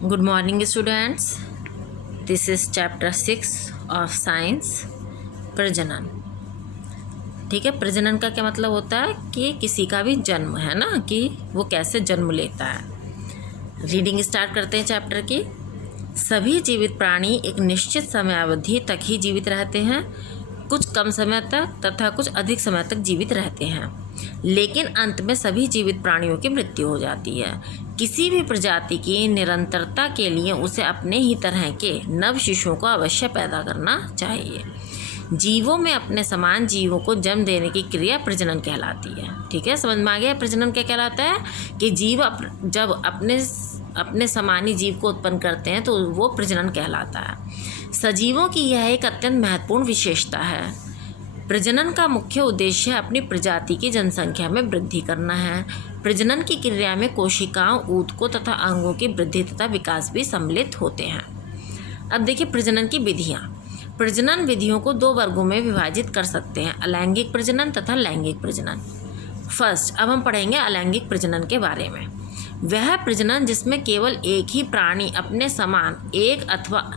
Good morning, students. This is chapter 6 of science, प्रजनन। ठीक है, प्रजनन का क्या मतलब होता है कि किसी का भी जन्म, है ना, कि वो कैसे जन्म लेता है। रीडिंग स्टार्ट करते हैं चैप्टर की। सभी जीवित प्राणी एक निश्चित समयावधि तक ही जीवित रहते हैं, कुछ कम समय तक तथा कुछ अधिक समय तक जीवित रहते हैं, लेकिन अंत में सभी जीवित प्राणियों की मृत्यु हो जाती है। किसी भी प्रजाति की निरंतरता के लिए उसे अपने ही तरह के नव शिशुओं को अवश्य पैदा करना चाहिए। जीवों में अपने समान जीवों को जन्म देने की क्रिया प्रजनन कहलाती है। ठीक है, समझ में आ गया प्रजनन क्या कहलाता है कि जीव जब अपने समानी जीव को उत्पन्न करते हैं तो वो प्रजनन कहलाता है। सजीवों की यह एक अत्यंत महत्वपूर्ण विशेषता है। प्रजनन का मुख्य उद्देश्य अपनी प्रजाति की जनसंख्या में वृद्धि करना है। प्रजनन की क्रिया में कोशिकाओं, ऊतकों तथा अंगों की वृद्धि तथा विकास भी सम्मिलित होते हैं। अब देखिए प्रजनन की विधियाँ। प्रजनन विधियों को दो वर्गों में विभाजित कर सकते हैं, अलैंगिक प्रजनन तथा लैंगिक प्रजनन। फर्स्ट, अब हम पढ़ेंगे अलैंगिक प्रजनन के बारे में। वह प्रजनन जिसमें केवल एक ही प्राणी अपने समान एक अथवा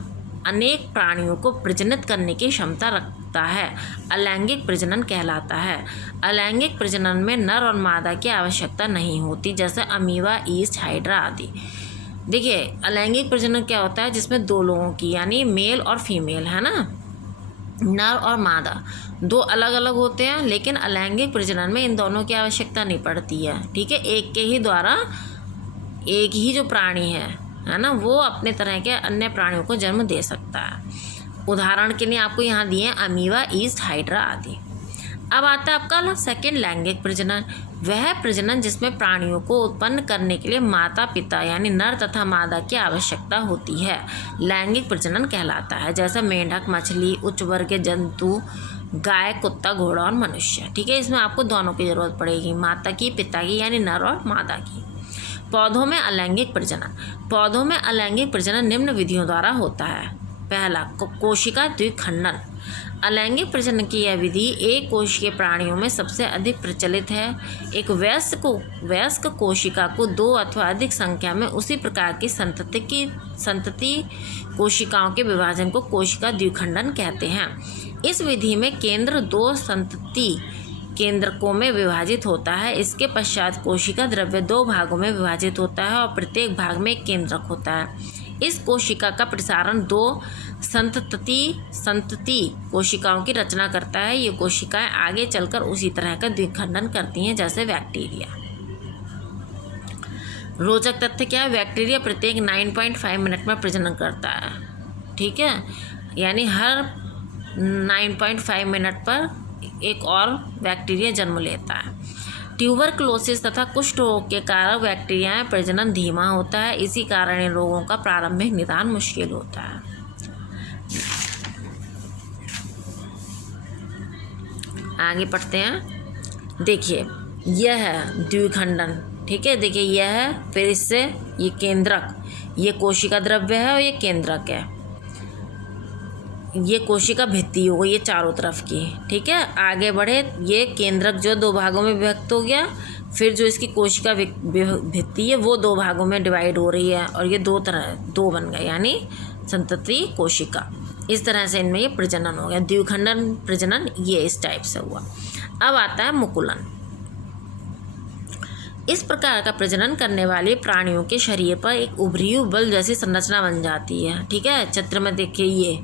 अनेक प्राणियों को प्रजनित करने की क्षमता रखता है, अलैंगिक प्रजनन कहलाता है। अलैंगिक प्रजनन में नर और मादा की आवश्यकता नहीं होती, जैसे अमीबा, ईस्ट, हाइड्रा आदि। देखिए अलैंगिक प्रजनन क्या होता है, जिसमें दो लोगों की यानी मेल और फीमेल, है ना, नर और मादा दो अलग अलग होते हैं, लेकिन अलैंगिक प्रजनन में इन दोनों की आवश्यकता नहीं पड़ती है। ठीक है, एक के ही द्वारा एक ही जो प्राणी है ना, वो अपने तरह के अन्य प्राणियों को जन्म दे सकता है। उदाहरण के लिए आपको यहाँ दिए अमीबा, ईस्ट, हाइड्रा आदि। अब आता है आपका सेकंड, लैंगिक प्रजनन। वह प्रजनन जिसमें प्राणियों को उत्पन्न करने के लिए माता पिता यानी नर तथा मादा की आवश्यकता होती है, लैंगिक प्रजनन कहलाता है। जैसे मेंढक, मछली, उच्च वर्ग के जंतु, गाय, कुत्ता, घोड़ा और मनुष्य। ठीक है, इसमें आपको दोनों की जरूरत पड़ेगी, माता की, पिता की यानी नर और मादा की। पौधों में अलैंगिक प्रजनन। पौधों में अलैंगिक प्रजनन निम्न विधियों द्वारा होता है। पहला, कोशिका द्विखंडन। अलैंगिक प्रजनन की यह विधि एक कोशिकीय प्राणियों में सबसे अधिक प्रचलित है। एक वयस्क कोशिका को दो अथवा अधिक संख्या में उसी प्रकार की संतति कोशिकाओं के विभाजन को कोशिका द्विखंडन कहते हैं। इस विधि में केंद्र दो संतति केंद्रकों में विभाजित होता है। इसके पश्चात कोशिका द्रव्य दो भागों में विभाजित होता है और प्रत्येक भाग में एक केंद्रक होता है। इस कोशिका का प्रसारण दो संतति कोशिकाओं की रचना करता है। ये कोशिकाएं आगे चलकर उसी तरह का द्विखंडन करती हैं जैसे बैक्टीरिया। रोचक तथ्य क्या है, बैक्टीरिया प्रत्येक 9.5 मिनट में प्रजनन करता है। ठीक है, यानी हर 9.5 मिनट पर एक और बैक्टीरिया जन्म लेता है। ट्यूबरक्लोसिस तथा कुष्ठ रोग के कारण बैक्टीरिया प्रजनन धीमा होता है। इसी कारण इन रोगों का प्रारंभिक निदान मुश्किल होता है। आगे पढ़ते हैं। देखिए यह है द्विखंडन। ठीक है, देखिए यह है, फिर इससे ये केंद्रक, ये कोशिका द्रव्य है और ये केंद्रक है। ये कोशिका भित्ति हो गई, ये चारों तरफ की। ठीक है, आगे बढ़े, ये केंद्रक जो दो भागों में विभक्त हो गया, फिर जो इसकी कोशिका भित्ति है वो दो भागों में डिवाइड हो रही है और ये दो बन गए यानी संतति कोशिका। इस तरह से इनमें ये प्रजनन हो गया, द्विखंडन प्रजनन ये इस टाइप से हुआ। अब आता है मुकुलन। इस प्रकार का प्रजनन करने वाले प्राणियों के शरीर पर एक उभरी हुई बल्ब जैसी संरचना बन जाती है। ठीक है, चित्र में देखिए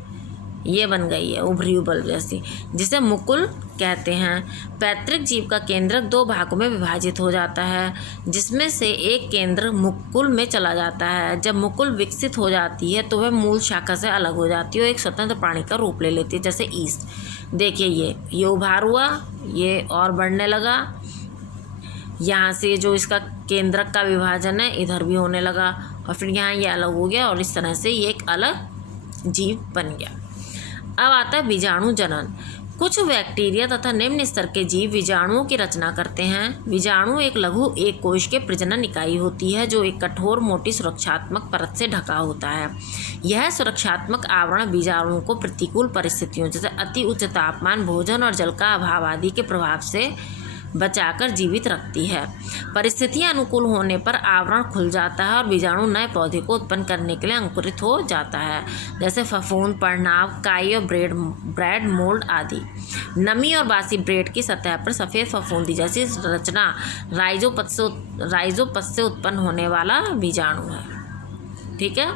ये बन गई है उभरी हुई बल्ब जैसी, जिसे मुकुल कहते हैं। पैतृक जीव का केंद्रक दो भागों में विभाजित हो जाता है, जिसमें से एक केंद्र मुकुल में चला जाता है। जब मुकुल विकसित हो जाती है तो वह मूल शाखा से अलग हो जाती है और एक स्वतंत्र प्राणी का रूप ले लेती है, जैसे ईस्ट। देखिए ये उभार हुआ, ये और बढ़ने लगा, यहाँ से जो इसका केंद्रक का विभाजन है इधर भी होने लगा और फिर यहाँ ये अलग हो गया और इस तरह से ये एक अलग जीव बन गया। अब आता है बीजाणु जनन। कुछ बैक्टीरिया तथा निम्न स्तर के जीव बीजाणुओं की रचना करते हैं। बीजाणु एक लघु एक कोश के प्रजनन इकाई होती है जो एक कठोर मोटी सुरक्षात्मक परत से ढका होता है। यह सुरक्षात्मक आवरण बीजाणुओं को प्रतिकूल परिस्थितियों जैसे अति उच्च तापमान, भोजन और जल का अभाव आदि के प्रभाव से बचाकर जीवित रखती है। परिस्थितियां अनुकूल होने पर आवरण खुल जाता है और बीजाणु नए पौधे को उत्पन्न करने के लिए अंकुरित हो जाता है, जैसे फफूंद, पड़नाव, काई और ब्रेड मोल्ड आदि। नमी और बासी ब्रेड की सतह पर सफ़ेद फफूंदी जैसी रचना राइजोपस से उत्पन्न होने वाला बीजाणु है। ठीक है।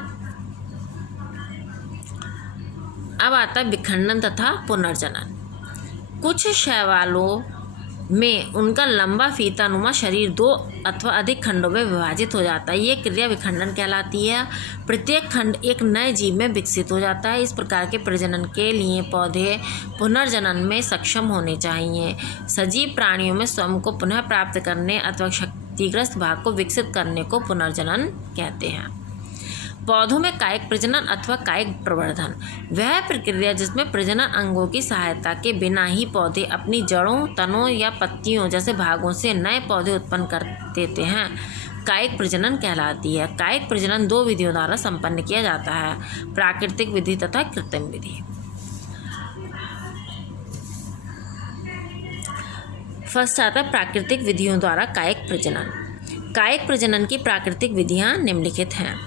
अब आता है विखंडन तथा पुनर्जनन। कुछ शैवालों में उनका लंबा फीतानुमा शरीर 2 अथवा अधिक खंडों में विभाजित हो जाता है। ये क्रिया विखंडन कहलाती है। प्रत्येक खंड एक नए जीव में विकसित हो जाता है। इस प्रकार के प्रजनन के लिए पौधे पुनर्जनन में सक्षम होने चाहिए। सजीव प्राणियों में स्वयं को पुनः प्राप्त करने अथवा क्षतिग्रस्त भाग को विकसित करने को पुनर्जनन कहते हैं। पौधों में कायिक प्रजनन अथवा कायिक प्रवर्धन वह प्रक्रिया जिसमें प्रजनन अंगों की सहायता के बिना ही पौधे अपनी जड़ों, तनों या पत्तियों जैसे भागों से नए पौधे उत्पन्न कर देते हैं, कायिक प्रजनन कहलाती है। कायिक प्रजनन 2 विधियों द्वारा संपन्न किया जाता है, प्राकृतिक विधि तथा कृत्रिम विधि। फर्स्ट आता है प्राकृतिक विधियों द्वारा कायिक प्रजनन। कायिक प्रजनन की प्राकृतिक विधियां निम्नलिखित हैं।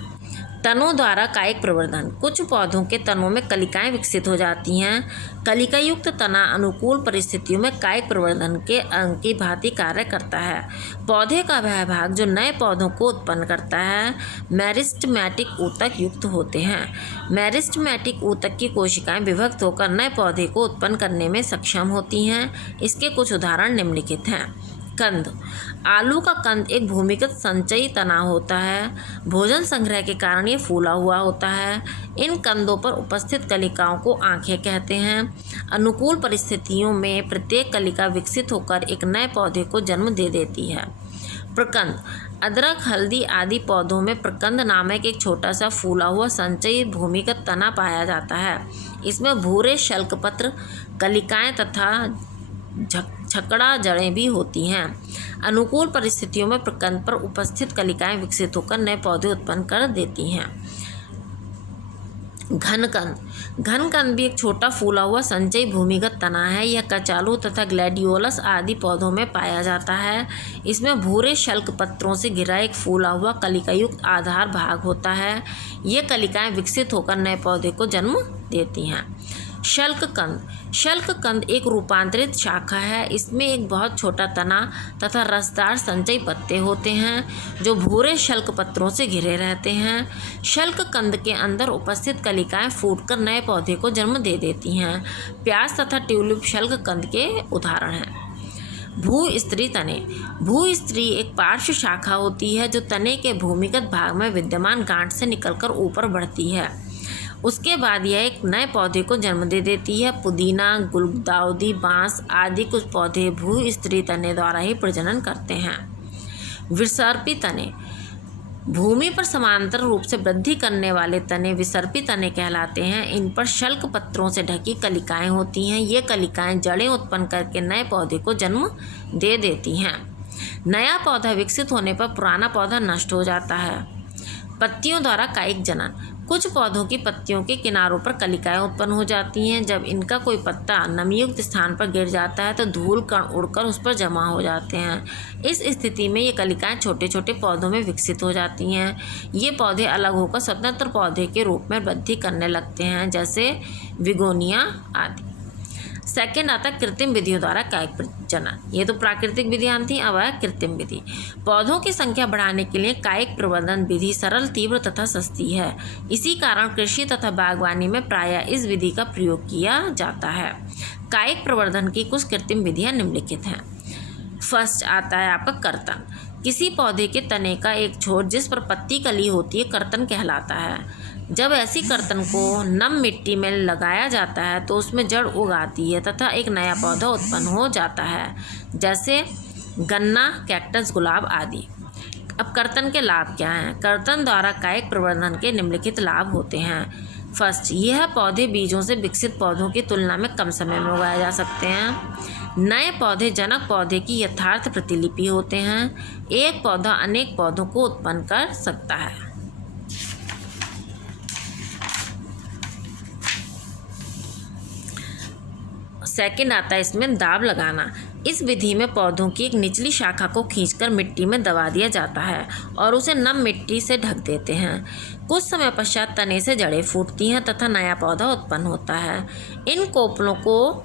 तनों द्वारा कायिक प्रवर्धन। कुछ पौधों के तनों में कलिकाएं विकसित हो जाती हैं। कलिका युक्त तना अनुकूल परिस्थितियों में कायिक प्रवर्धन के अंग की भांति कार्य करता है। पौधे का वह भाग जो नए पौधों को उत्पन्न करता है मेरिस्टेमेटिक ऊतक युक्त होते हैं। मेरिस्टेमेटिक ऊतक की कोशिकाएं विभक्त होकर नए पौधे को उत्पन्न करने में सक्षम होती हैं। इसके कुछ उदाहरण निम्नलिखित हैं। कंद। आलू का कंद एक भूमिगत संचयी तना होता है। भोजन संग्रह के कारण ये फूला हुआ होता है। इन कंदों पर उपस्थित कलिकाओं को आंखें कहते हैं। अनुकूल परिस्थितियों में प्रत्येक कलिका विकसित होकर एक नए पौधे को जन्म दे देती है। प्रकंद। अदरक, हल्दी आदि पौधों में प्रकंद नामक एक छोटा सा फूला हुआ संचयी भूमिगत तना पाया जाता है। इसमें भूरे शल्कपत्र कलिकाएं तथा छकड़ा जड़ें भी होती हैं। अनुकूल परिस्थितियों में प्रकंद पर उपस्थित कलिकाएं विकसित होकर नए पौधे उत्पन्न कर देती हैं। घनकंद भी एक छोटा फूला हुआ संचयी भूमिगत तना है। यह कचालू तथा ग्लैडियोलस आदि पौधों में पाया जाता है। इसमें भूरे शल्क पत्रों से घिरा एक फूला हुआ कलिकायुक्त आधार भाग होता है। ये कलिकाएं विकसित होकर नए पौधे को जन्म देती हैं। शल्ककंद एक रूपांतरित शाखा है। इसमें एक बहुत छोटा तना तथा रसदार संचयी पत्ते होते हैं जो भूरे शल्क पत्रों से घिरे रहते हैं। शल्ककंद के अंदर उपस्थित कलिकाएं फूटकर नए पौधे को जन्म दे देती हैं। प्याज तथा ट्यूलिप शल्ककंद के उदाहरण हैं। भूस्त्री तने। भूस्त्री एक पार्श्व शाखा होती है जो तने के भूमिगत भाग में विद्यमान गांठ से निकलकर ऊपर बढ़ती है। उसके बाद यह एक नए पौधे को जन्म दे देती है। पुदीना, गुलदाउदी, बांस आदि कुछ पौधे भूस्त्री तने द्वारा ही प्रजनन करते हैं। विसर्पी तने। भूमि पर समांतर रूप से वृद्धि करने वाले तने विसर्पी तने कहलाते हैं। इन पर शल्क पत्रों से ढकी कलिकाएं होती हैं। ये कलिकाएं जड़ें उत्पन्न करके नए पौधे को जन्म दे देती हैं। नया पौधा विकसित होने पर पुराना पौधा नष्ट हो जाता है। पत्तियों द्वारा कायिक जनन। कुछ पौधों की पत्तियों के किनारों पर कलिकाएं उत्पन्न हो जाती हैं। जब इनका कोई पत्ता नमीयुक्त स्थान पर गिर जाता है तो धूल कण उड़कर उस पर जमा हो जाते हैं। इस स्थिति में ये कलिकाएं छोटे छोटे पौधों में विकसित हो जाती हैं। ये पौधे अलग होकर स्वतंत्र पौधे के रूप में वृद्धि करने लगते हैं, जैसे विगोनिया आदि। सेकेंड आता है कृत्रिम विधियों द्वारा कायिक प्रजनन। ये तो प्राकृतिक विधियां थी, अब है कृत्रिम विधि। पौधों की संख्या बढ़ाने के लिए कायिक प्रवर्धन विधि सरल, तीव्र तथा सस्ती है। इसी कारण कृषि तथा बागवानी में प्रायः इस विधि का प्रयोग किया जाता है। कायिक प्रवर्धन की कुछ कृत्रिम विधियां निम्नलिखित हैं। फर्स्ट आता है आपका कर्तन। किसी पौधे के तने का एक छोर जिस पर पत्ती कली होती है कर्तन कहलाता है। जब ऐसी कर्तन को नम मिट्टी में लगाया जाता है तो उसमें जड़ उग आती है तथा एक नया पौधा उत्पन्न हो जाता है, जैसे गन्ना, कैक्टस, गुलाब आदि। अब कर्तन के लाभ क्या हैं? कर्तन द्वारा कायिक प्रवर्धन के निम्नलिखित लाभ होते हैं। फर्स्ट, यह पौधे बीजों से विकसित पौधों की तुलना में कम समय में उगाए जा सकते हैं। नए पौधे जनक पौधे की यथार्थ प्रतिलिपि होते हैं। एक पौधा अनेक पौधों को उत्पन्न कर सकता है। सेकंड आता है इसमें दाब लगाना। इस विधि में पौधों की एक निचली शाखा को खींचकर मिट्टी में दबा दिया जाता है और उसे नम मिट्टी से ढक देते हैं। कुछ समय पश्चात तने से जड़ें फूटती हैं तथा नया पौधा उत्पन्न होता है। इन कोपलों को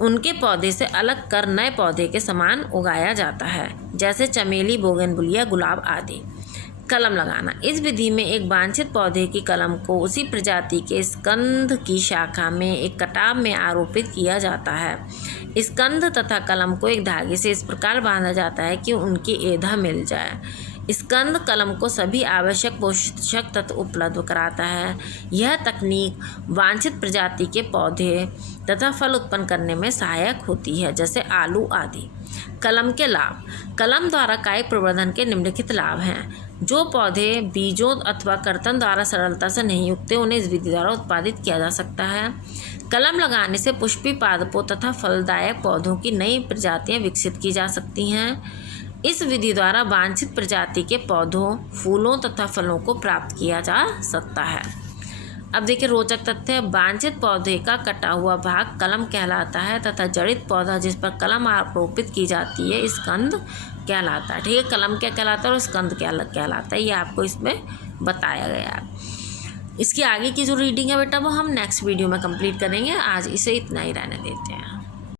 उनके पौधे से अलग कर नए पौधे के समान उगाया जाता है, जैसे चमेली, बोगनविलिया, गुलाब आदि। कलम लगाना। इस विधि में एक वांछित पौधे की कलम को उसी प्रजाति के स्कंध की शाखा में एक कटाव में आरोपित किया जाता है। स्कंध तथा कलम को एक धागे से इस प्रकार बांधा जाता है कि उनकी एधा मिल जाए। स्कंध कलम को सभी आवश्यक पोषक तत्व उपलब्ध कराता है। यह तकनीक वांछित प्रजाति के पौधे तथा फल उत्पन्न करने में सहायक होती है, जैसे आलू आदि। कलम के लाभ। कलम द्वारा कायिक प्रवर्धन के निम्नलिखित लाभ हैं। जो पौधे बीजों अथवा कर्तन द्वारा सरलता से नहीं उगते, उन्हें इस विधि द्वारा उत्पादित किया जा सकता है। कलम लगाने से पुष्पी पादपों तथा फलदायक पौधों की नई प्रजातियां विकसित की जा सकती हैं। इस विधि द्वारा वांछित प्रजाति के पौधों, फूलों तथा फलों को प्राप्त किया जा सकता है। अब देखिए रोचक तथ्य। वांछित पौधे का कटा हुआ भाग कलम कहलाता है तथा जड़ित पौधा जिस पर कलम आरोपित की जाती है स्कंध कहलाता है। ठीक है, कलम क्या कहलाता है और स्कंध क्या कहलाता है, ये आपको इसमें बताया गया है। इसकी आगे की जो रीडिंग है बेटा वो हम नेक्स्ट वीडियो में कंप्लीट करेंगे। आज इसे इतना ही रहने देते हैं।